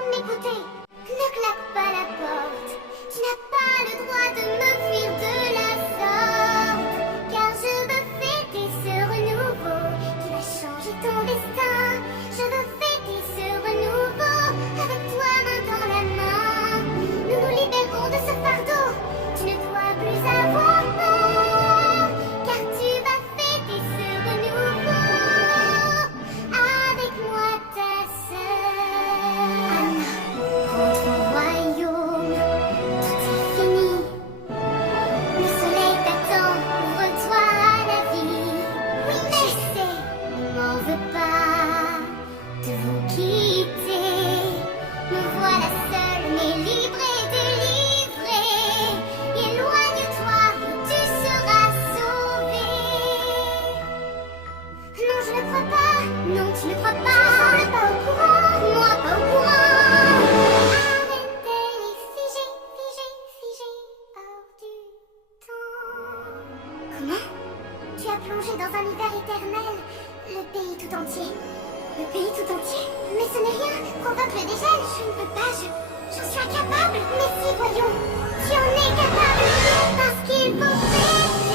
temps de m'écouter. Ne claque pas la porte. Tu n'as pas le droit de me fuir de la sorte. Car je veux fêter ce renouveau qui va changer ton destin. Je veux fêter ce renouveau avec toi main dans la main. Nous nous libérons de ce fardeau. Tu ne dois plus avoir peur. Car tu vas fêter ce renouveau avec moi ta sœur. Anna, rentre au royaume. Tout est fini. Le soleil t'attend. Ouvre-toi à la vie. Oui, mais je sais, ne m'en veux pas de vous quitter. Me voilà seule, mais libre et délivrée. Éloigne-toi, tu seras sauvée. Non, je ne crois pas. Non, tu ne crois pas. Tu ne sembles pas au courant. Moi, pas au courant. Arrêtez les figés, figés, figés hors du temps. Comment? Tu as plongé dans un hiver éternel. Le pays tout entier. Le pays tout entier? Mais ce n'est rien. Provoque le dégel. Je ne peux pas. J'en suis incapable. Mais si, voyons. Tu en es capable. Parce qu'il faut faire.